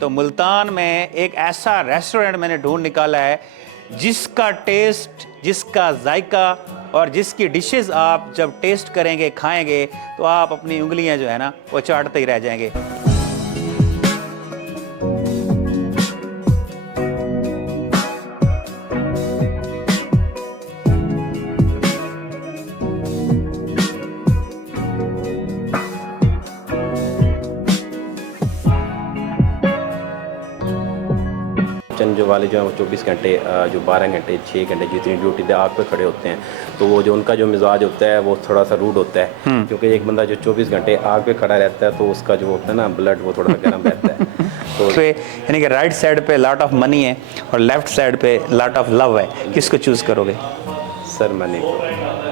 तो मुल्तान में एक ऐसा रेस्टोरेंट मैंने ढूंढ निकाला है जिसका टेस्ट, जिसका जायका और जिसकी डिशेस आप जब टेस्ट करेंगे, खाएंगे तो आप अपनी उंगलियां जो है ना वो चाटते ही रह जाएंगे। चंद जो वाले जो हैं वो 24 घंटे जो 12 घंटे 6 घंटे जितनी ड्यूटी पे आग पे खड़े होते हैं, तो वो जो उनका जो मिजाज होता है वो थोड़ा सा रूड होता है, क्योंकि एक बंदा जो 24 घंटे आग पे खड़ा रहता है तो उसका जो होता है ना ब्लड वो थोड़ा सा गर्म रहता है। तो यानी कि राइट साइड पे लॉट ऑफ मनी है और लेफ्ट साइड पे लॉट ऑफ लव है, किसको चूज करोगे? सर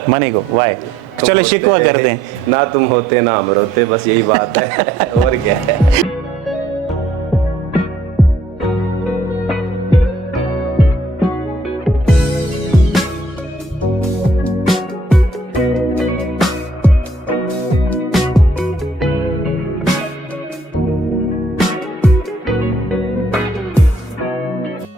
मनी को वाई? चलो शिकवा कर दें, ना तुम होते ना हम रोते, बस यही बात है और क्या है।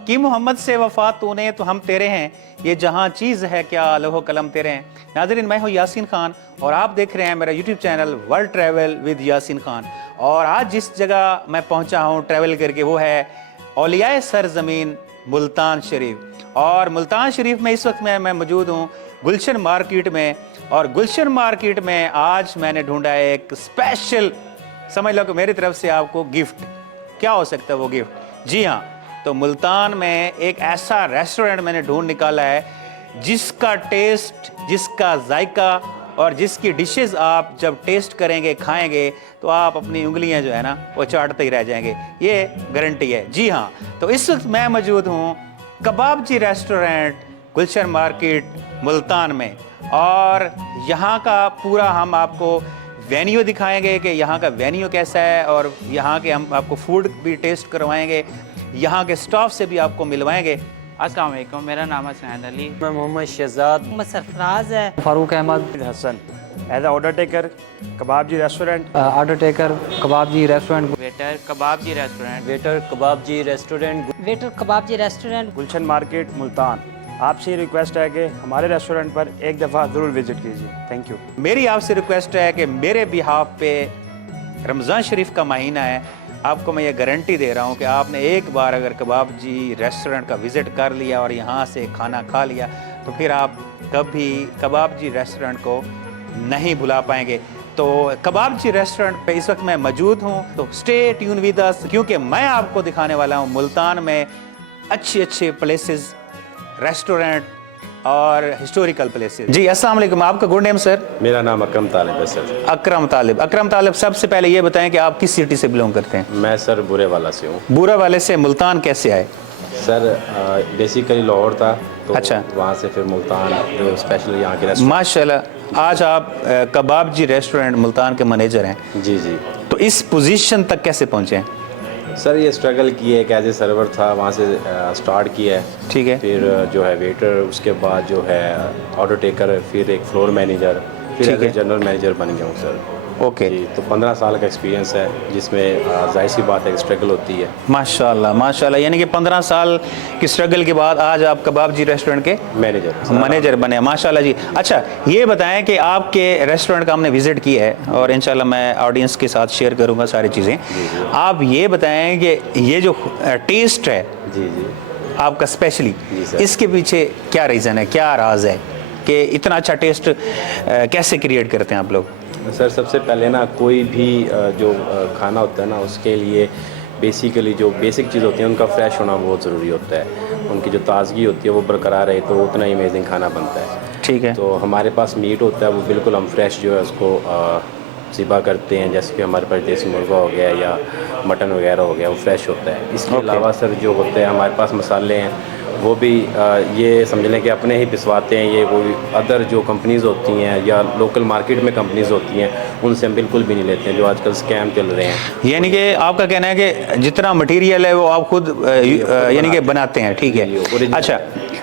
कि मोहम्मद से वफा तूने तो हम तेरे हैं, ये जहां चीज़ है क्या लोहो कलम तेरे हैं। नाज़रीन, मैं हूं यासीन खान और आप देख रहे हैं मेरा YouTube channel world travel with Yasin Khan. और आज जिस जगह मैं पहुंचा हूं ट्रैवल करके वो है औलियाए सरजमीन मुल्तान शरीफ। और मुल्तान शरीफ में इस वक्त मैं मौजूद हूँ गुलशन मार्केट में। और गुलशन मार्केट में आज मैंने ढूंढा है एक स्पेशल, समझ लो कि मेरी तरफ से आपको गिफ्ट। क्या हो सकता है वो गिफ्ट? जी हाँ, तो मुल्तान में एक ऐसा रेस्टोरेंट मैंने ढूंढ निकाला है जिसका टेस्ट, जिसका जायका और जिसकी डिशेस आप जब टेस्ट करेंगे, खाएंगे तो आप अपनी उंगलियां जो है ना वो चाटते ही रह जाएंगे, ये गारंटी है। जी हाँ, तो इस वक्त मैं मौजूद हूँ कबाबजी रेस्टोरेंट गुलशन मार्केट मुल्तान में। और यहाँ का पूरा हम आपको वेन्यू दिखाएंगे कि यहाँ का वेन्यू कैसा है, और यहाँ के हम आपको फूड भी टेस्ट करवाएंगे, यहाँ के स्टाफ से भी आपको मिलवाएंगे। अस्सलाम वालेकुम, मेरा नाम है सैयद अली। मैं मोहम्मद शहजाद, मोहम्मद सरफराज है, Farooq Ahmed Hasan. As order taker Kababji restaurant, order taker Kababji restaurant, waiter Kababji restaurant, waiter Kababji restaurant, waiter Kababji restaurant Gulshan market Multan. आपसे रिक्वेस्ट है कि हमारे रेस्टोरेंट पर एक दफ़ा ज़रूर विज़िट कीजिए। Thank you. मेरी आपसे रिक्वेस्ट है कि मेरे बिहाफ पे रमज़ान शरीफ का महीना है, आपको मैं ये गारंटी दे रहा हूँ कि आपने एक बार अगर कबाबजी रेस्टोरेंट का विज़िट कर लिया और यहाँ से खाना खा लिया तो फिर आप कभी कबाबजी रेस्टोरेंट को नहीं भुला पाएंगे। तो कबाबजी रेस्टोरेंट पे इस वक्त मैं मौजूद हूँ, तो स्टे ट्यून विद अस, क्योंकि मैं आपको दिखाने वाला हूँ मुल्तान में अच्छे अच्छे प्लेसेस, रेस्टोरेंट और हिस्टोरिकल प्लेसेस। जी अस्सलाम वालेकुम, आपका गुड नेम सर? मेरा नाम अकरम तालिब है सर। अकरम तालिब, सबसे पहले ये बताएं कि आप किस सिटी से बिलोंग करते हैं? मैं सर बुरे वाला से हूँ। बुरा वाले से मुल्तान कैसे आए? सर बेसिकली लाहौर था, तो अच्छा, वहाँ से फिर मुल्तान जो स्पेशल यहाँ के रेस्टोरेंट। माशाल्लाह, आज आप कबाबजी रेस्टोरेंट मुल्तान के मैनेजर हैं। जी जी। तो इस पोजीशन तक कैसे पहुँचे हैं? सर ये स्ट्रगल की है, एक एज ए सर्वर था, वहाँ से स्टार्ट किया है। ठीक है। फिर जो है वेटर, उसके बाद जो है ऑर्डर टेकर, फिर एक फ्लोर मैनेजर, फिर एज ए जनरल मैनेजर बन गया हूँ सर। ओके। जी, तो 15 साल का एक्सपीरियंस है, जिसमें जाहिर सी बात है स्ट्रगल होती है। माशाल्लाह, यानी कि 15 साल की स्ट्रगल के बाद आज आप कबाबजी रेस्टोरेंट के मैनेजर बने। माशाल्लाह जी। अच्छा, ये बताएं कि आपके रेस्टोरेंट का हमने विज़िट किया है और इंशाल्लाह मैं ऑडियंस के साथ शेयर करूंगा सारी चीज़ें। आप ये बताएं कि ये जो टेस्ट है जी जी आपका स्पेशली, इसके पीछे क्या रीज़न है, क्या राज है कि इतना अच्छा टेस्ट कैसे क्रिएट करते हैं आप लोग? सर सबसे पहले ना कोई भी जो खाना होता है ना, उसके लिए बेसिकली जो बेसिक चीज़ होती है उनका फ्रेश होना बहुत ज़रूरी होता है। उनकी जो ताज़गी होती है वो बरकरार रहे तो उतना ही अमेजिंग खाना बनता है। ठीक है। तो हमारे पास मीट होता है, वो बिल्कुल हम फ्रेश जो है उसको ज़िबा करते हैं, जैसे कि हमारे पास देसी मुर्गा हो गया या मटन वगैरह हो गया, वो फ्रेश होता है। इसके अलावा सर जो होते हैं हमारे पास मसाले हैं वो भी ये समझ लें कि अपने ही पिसवाते हैं। ये कोई अदर जो कंपनीज़ होती हैं या लोकल मार्केट में कंपनीज़ होती हैं उनसे हम बिल्कुल भी नहीं लेते हैं, जो आजकल स्कैम चल रहे हैं। यानी कि आपका कहना है कि जितना मटेरियल है वो आप खुद यानी कि बनाते हैं। ठीक है। अच्छा,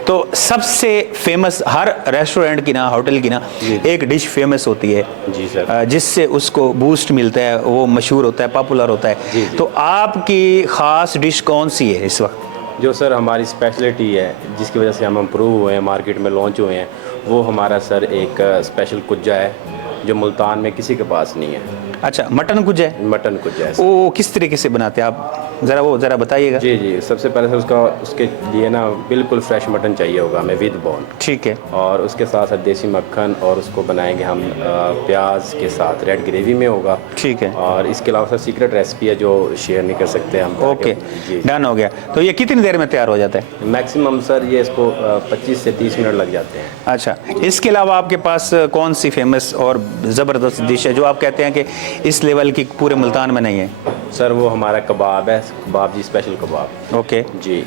तो सबसे फेमस हर रेस्टोरेंट की ना, होटल की ना एक डिश फेमस होती है जी सर। जिससे उसको बूस्ट मिलता है, वो मशहूर होता है, पॉपुलर होता है। तो आपकी ख़ास डिश कौन सी है इस वक्त? जो सर हमारी स्पेशलिटी है, जिसकी वजह से हम इम्प्रूव हुए हैं, मार्केट में लॉन्च हुए हैं, वो हमारा सर एक स्पेशल कुज्जा है जो मुल्तान में किसी के पास नहीं है। अच्छा, मटन कुज्जा है। मटन कुज्जा है। वो किस तरीके से बनाते हैं आप, ज़रा बताइएगा। जी जी, सबसे पहले से उसके लिए ना बिल्कुल फ्रेश मटन चाहिए होगा हमें, विद बोन। ठीक है। और उसके साथ साथ देसी मक्खन, और उसको बनाएंगे हम प्याज के साथ, रेड ग्रेवी में होगा। ठीक है। और इसके अलावा सर सीक्रेट रेसिपी है जो शेयर नहीं कर सकते हम। ओके, जी, डन हो गया। तो ये कितनी देर में तैयार हो जाता है? मैक्सिमम सर ये इसको 25 से 30 मिनट लग जाते हैं। अच्छा, इसके अलावा आपके पास कौन सी फेमस और ज़बरदस्त डिश है जो आप कहते हैं कि इस लेवल की पूरे मुल्तान में नहीं है? सर वो हमारा कबाब है, कबाब जी, स्पेशल कबाब। ओके जी,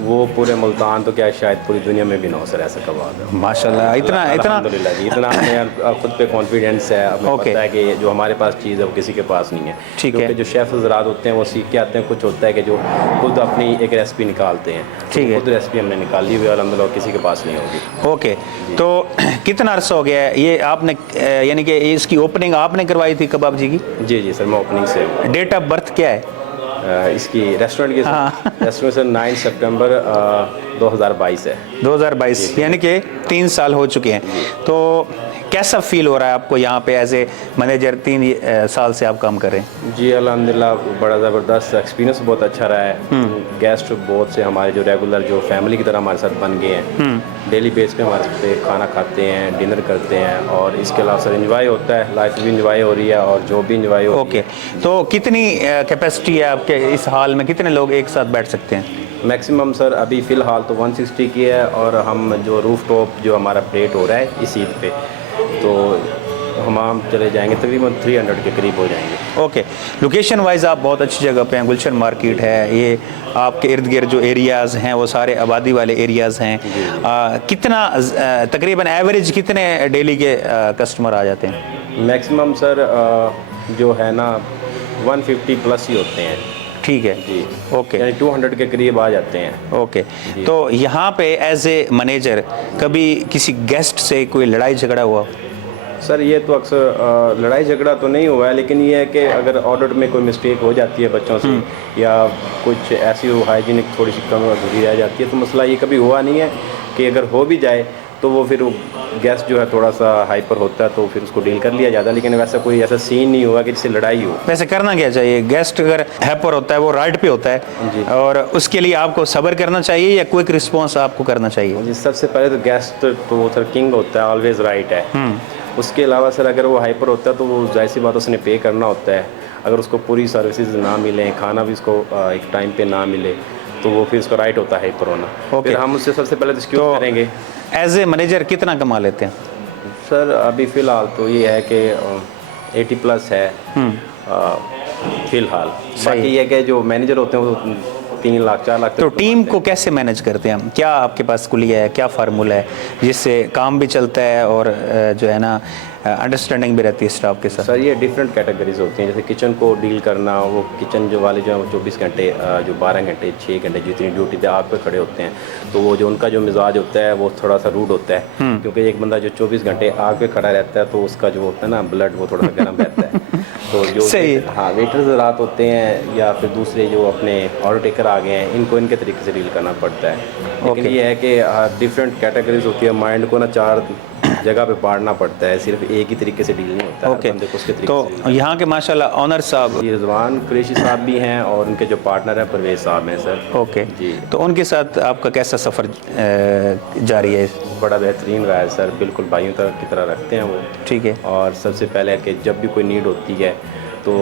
वो पूरे मुल्तान तो क्या शायद पूरी दुनिया में भी ना हो सर ऐसा कबाब है। माशाल्लाह, इतना अल्हम्दुलिल्लाह जी, इतना हमें खुद पे कॉन्फिडेंस है, हमें ओके। पता है कि जो हमारे पास चीज़ है वो किसी के पास नहीं है। ठीक है। क्योंकि जो शेफ़ हज़रात होते हैं वो सीख के आते हैं, कुछ होता है कि जो खुद अपनी एक रेसिपी निकालते हैं। ठीक है। खुद रेसिपी हमने निकाली हुई है और अल्हम्दुलिल्लाह किसी के पास नहीं होगी। ओके, तो कितना अर्सा हो गया है ये आपने, यानी कि इसकी ओपनिंग आपने करवाई थी कबाब जी की? जी जी सर, मैं ओपनिंग से हूँ। डेट ऑफ बर्थ क्या है? इसकी रेस्टोरेंट की रेस्टोरेंट सर 9 सितंबर 2022 है। 2022, यानी कि 3 साल हो चुके हैं। तो कैसा फील हो रहा है आपको यहाँ पे एज ए मैनेजर? 3 साल से आप काम कर रहे हैं। जी अल्हम्दुलिल्लाह, बड़ा ज़बरदस्त एक्सपीरियंस, बहुत अच्छा रहा है। गेस्ट बहुत से हमारे जो रेगुलर जो फैमिली की तरह हमारे साथ बन गए हैं। डेली बेस पे हमारे पे खाना खाते हैं, डिनर करते हैं, और इसके अलावा सर इंजॉय होता है, लाइफ भी इंजॉय हो रही है और जॉब भी इंजॉय हो रही है। ओके, तो कितनी कैपेसिटी है आपके इस हॉल में? कितने लोग एक साथ बैठ सकते हैं? मैक्सिमम सर अभी फ़िलहाल तो 160 की है, और हम जो रूफ टॉप जो हमारा प्लेट हो रहा है इस ईद पे, तो हम चले जाएंगे तकरीबन 300 के करीब हो जाएंगे। ओके, लोकेशन वाइज आप बहुत अच्छी जगह पे हैं। गुलशन मार्केट है, ये आपके इर्द गिर्द जो एरियाज़ हैं वो सारे आबादी वाले एरियाज़ हैं। कितना तकरीबन एवरेज कितने डेली के कस्टमर आ जाते हैं? मैक्सिमम सर जो है ना 150 प्लस ही होते हैं। ठीक है जी, ओके, यानी 200 के करीब आ जाते हैं। ओके। तो यहाँ पे एज ए मैनेजर कभी किसी गेस्ट से कोई लड़ाई झगड़ा हुआ? सर ये तो अक्सर लड़ाई झगड़ा तो नहीं हुआ है, लेकिन ये है कि अगर ऑर्डर में कोई मिस्टेक हो जाती है बच्चों से, या कुछ ऐसी हाइजीनिक थोड़ी सी कम अधूरी रह जाती है, तो मसला ये कभी हुआ नहीं है। कि अगर हो भी जाए तो वो फिर गेस्ट जो है थोड़ा सा हाइपर होता है तो फिर उसको डील कर लिया जाता है, लेकिन वैसा कोई ऐसा सीन नहीं हुआ कि जिससे लड़ाई हो। वैसे करना क्या चाहिए? गेस्ट अगर हैपर होता है वो राइट पे होता है, और उसके लिए आपको सब्र करना चाहिए या क्विक रिस्पॉन्स आपको करना चाहिए? जी, सबसे पहले तो गेस्ट तो सर किंग होता है, ऑलवेज राइट है। उसके अलावा सर अगर वो हाइपर होता है तो वो जाहिर सी बात उसने पे करना होता है। अगर उसको पूरी सर्विसेज ना मिले, खाना भी उसको एक टाइम पे ना मिले, तो वो फिर उसका राइट होता है हाइपर होना। फिर हम उससे सबसे पहले तो करेंगे। एज ए मैनेजर कितना कमा लेते हैं? सर अभी फ़िलहाल तो ये है कि 80 प्लस है फ़िलहाल। बाकी ये है कि जो मैनेजर होते हैं वो 3 लाख 4 लाख। तो टीम को कैसे मैनेज करते हैं हम? क्या आपके पास कुलिया है, क्या फार्मूला है जिससे काम भी चलता है और जो है ना अंडरस्टैंडिंग भी रहती है स्टाफ के साथ? सर ये डिफरेंट कैटेगरीज होती हैं, जैसे किचन को डील करना, वो किचन जो वाले जो है 24 घंटे जो 12 घंटे 6 घंटे जितनी ड्यूटी पे आग पे खड़े होते हैं, तो वो जो उनका जो मिजाज होता है वो थोड़ा सा रूड होता है। क्योंकि एक बंदा जो 24 घंटे आग पे खड़ा रहता है तो उसका जो होता है ना ब्लड वो थोड़ा सा गर्म रहता है। तो जो सही। हाँ, वेटर्स रात होते हैं या फिर दूसरे जो अपने ऑर्डर टेकर आ गए हैं, इनको इनके तरीके से डील करना पड़ता है। लेकिन ये है कि डिफरेंट कैटेगरीज होती है, माइंड को ना 4 जगह पे बांटना पड़ता है, सिर्फ एक ही तरीके से डील नहीं होता है। ओके, बंदे को उसके तरीके तो यहाँ के माशाल्लाह ऑनर साहब ये रिजवान कुरैशी साहब भी हैं और उनके जो पार्टनर हैं परवेज साहब हैं सर। ओके जी, तो उनके साथ आपका कैसा सफ़र जारी है? बड़ा बेहतरीन रहा है सर, बिल्कुल भाइयों की तरह रखते हैं वो। ठीक है। और सबसे पहले कि जब भी कोई नीड होती है तो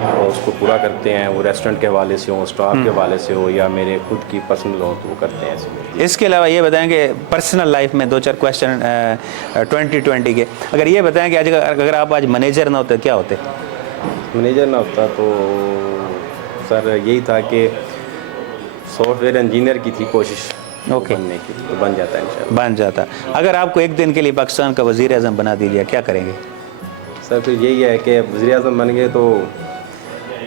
उसको पूरा करते हैं, वो रेस्टोरेंट के हवाले से हो, स्टाफ के हवाले से हो, या मेरे खुद की पर्सनल हो तो वो करते हैं इसमें। इसके अलावा ये बताएं कि पर्सनल लाइफ में 2-4 क्वेश्चन 2020 के, अगर ये बताएं कि आज अगर आप आज मैनेजर ना होते क्या होते? मैनेजर ना होता तो सर यही था कि सॉफ्टवेयर इंजीनियर की थी कोशिश ओके बनने की, तो बन जाता है इंशाल्लाह। बन जाता। अगर आपको एक दिन के लिए पाकिस्तान का वज़ीर आज़म बना दीजिए, क्या करेंगे? सर फिर यही है कि वज़ीर आज़म बन गए तो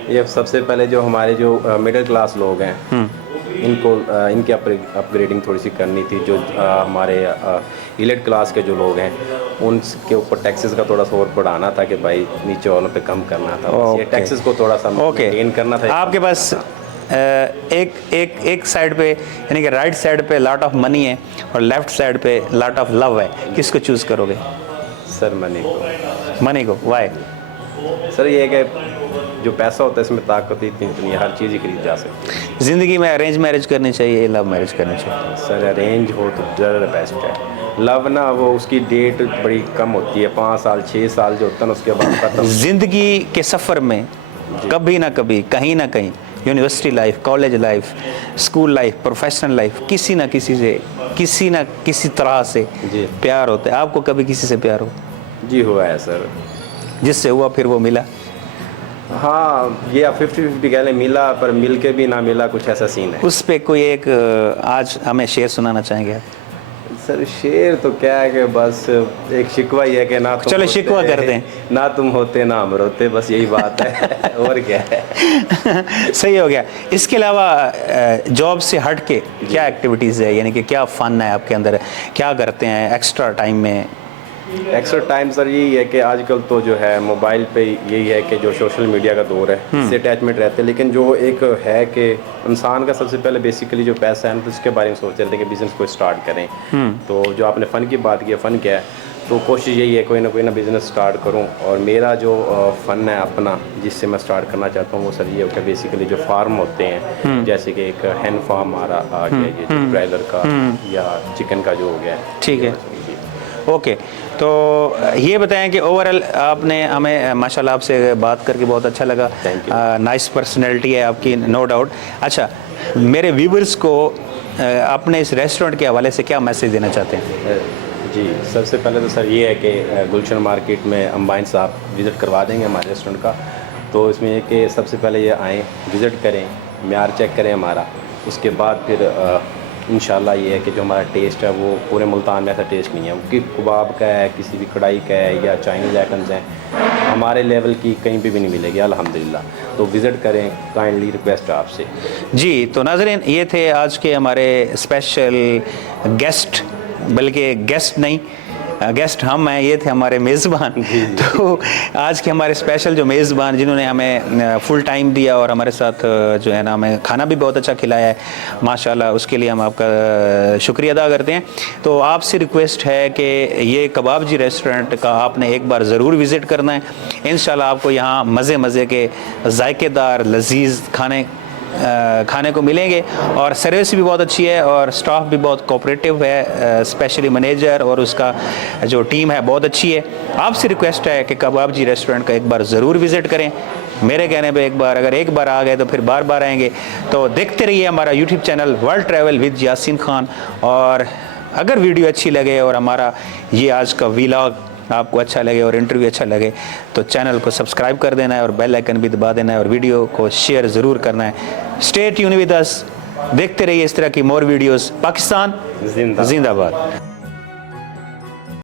ये सबसे पहले जो हमारे जो मिडिल क्लास लोग हैं इनको इनकी अपग्रेडिंग थोड़ी सी करनी थी। जो हमारे इलिट क्लास के जो लोग हैं उनके ऊपर टैक्सेस का थोड़ा सा और बढ़ाना था कि भाई नीचे वालों पे कम करना था। बस ये टैक्सेस को थोड़ा सा मेंटेन करना था। आपके पास एक साइड पे यानी कि राइट साइड पे लॉट ऑफ मनी है और लेफ्ट साइड पे लॉट ऑफ लव है, किसको चूज करोगे? सर मनी को। वाई? सर ये है कि जो पैसा होता है इसमें ताकत इतनी है, हर चीज़ ही खरीद जा सकती है। ज़िंदगी में अरेंज मैरिज करनी चाहिए, लव मैरिज करनी चाहिए? सर अरेंज हो तो ज़्यादा बेस्ट है। लव ना वो उसकी डेट बड़ी कम होती है, 5 साल 6 साल जो होता है ना उसके बाद खत्म। ज़िंदगी के सफ़र में कभी ना कभी, कहीं ना कहीं, university life, college life, school life, professional life, किसी ना किसी तरह से जी प्यार होता है। आपको कभी किसी से प्यार हो? जी हुआ है सर। जिससे हुआ फिर वो मिला? हाँ, ये 50-50 कह लें, मिला पर मिल के भी ना मिला, कुछ ऐसा सीन है। उस पे कोई एक आज हमें शेर सुनाना चाहेंगे आप? सर शेर तो क्या है कि बस एक शिकवा ही है कि ना तुम चलो होते, शिकवा करते हैं। ना तुम होते ना हम रोते, बस यही बात है। और क्या है। सही हो गया। इसके अलावा जॉब से हट के क्या एक्टिविटीज़ है, यानी कि क्या फ़न है आपके अंदर, क्या करते हैं एक्स्ट्रा टाइम में? एक्स्ट्रा टाइम सर यही है कि आजकल तो जो है मोबाइल पे यही है कि जो सोशल मीडिया का दौर है इससे अटैचमेंट रहते हैं, लेकिन जो एक है कि इंसान का सबसे पहले बेसिकली जो पैसा है तो उसके बारे में सोच रहे थे कि बिज़नेस को स्टार्ट करें। तो जो आपने फ़न की बात की, फ़न क्या है, तो कोशिश यही है कोई ना बिज़नेस स्टार्ट करूं। और मेरा जो फ़न है अपना जिससे मैं स्टार्ट करना चाहता हूं वो सर ये होता है बेसिकली जो फार्म होते हैं, जैसे कि एक हैन फार्म आ गया, ये जो ब्रायलर का या चिकन का जो हो गया है। ठीक है, ओके। तो ये बताएं कि ओवरऑल आपने हमें माशाल्लाह आपसे बात करके बहुत अच्छा लगा। नाइस पर्सनैलिटी है आपकी, नो डाउट। अच्छा, मेरे व्यूवर्स को अपने इस रेस्टोरेंट के हवाले से क्या मैसेज देना चाहते हैं? जी, सबसे पहले तो सर ये है कि गुलशन मार्केट में अंबाइन साहब विज़िट करवा देंगे हमारे रेस्टोरेंट का। तो इसमें ये कि सबसे पहले ये आएँ, विज़िट करें, म्यार चेक करें हमारा, उसके बाद फिर इंशाल्लाह ये है कि जो हमारा टेस्ट है वो पूरे मुल्तान में ऐसा टेस्ट नहीं है कि कबाब का है, किसी भी कढ़ाई का है या चाइनीज़ आइटम्स हैं, हमारे लेवल की कहीं पे भी नहीं मिलेगी अल्हम्दुलिल्लाह। तो विज़िट करें, काइंडली रिक्वेस्ट है आपसे। जी तो नाज़रीन, ये थे आज के हमारे स्पेशल गेस्ट, बल्कि गेस्ट नहीं, गेस्ट हम हैं, ये थे हमारे मेज़बान। तो आज के हमारे स्पेशल जो मेज़बान जिन्होंने हमें फुल टाइम दिया और हमारे साथ जो है ना हमें खाना भी बहुत अच्छा खिलाया है माशाल्लाह, उसके लिए हम आपका शुक्रिया अदा करते हैं। तो आपसे रिक्वेस्ट है कि ये कबाब जी रेस्टोरेंट का आपने एक बार ज़रूर विज़िट करना है। इंशाल्लाह आपको यहाँ मज़े के जायकेदार लजीज़ खाने को मिलेंगे और सर्विस भी बहुत अच्छी है और स्टाफ भी बहुत कोऑपरेटिव है, स्पेशली मैनेजर और उसका जो टीम है बहुत अच्छी है। आपसे रिक्वेस्ट है कि कबाब जी रेस्टोरेंट का एक बार ज़रूर विज़िट करें। मेरे कहने पे अगर एक बार आ गए तो फिर बार बार आएंगे। तो देखते रहिए हमारा YouTube channel world travel with Yasin Khan. और अगर वीडियो अच्छी लगे और हमारा ये आज का व्लॉग आपको अच्छा लगे और इंटरव्यू अच्छा लगे तो चैनल को सब्सक्राइब कर देना है और बेल आइकन भी दबा देना है और वीडियो को शेयर ज़रूर करना है। स्टे ट्यून विद अस, देखते रहिए इस तरह की मोर वीडियोस। पाकिस्तान जिंदाबाद।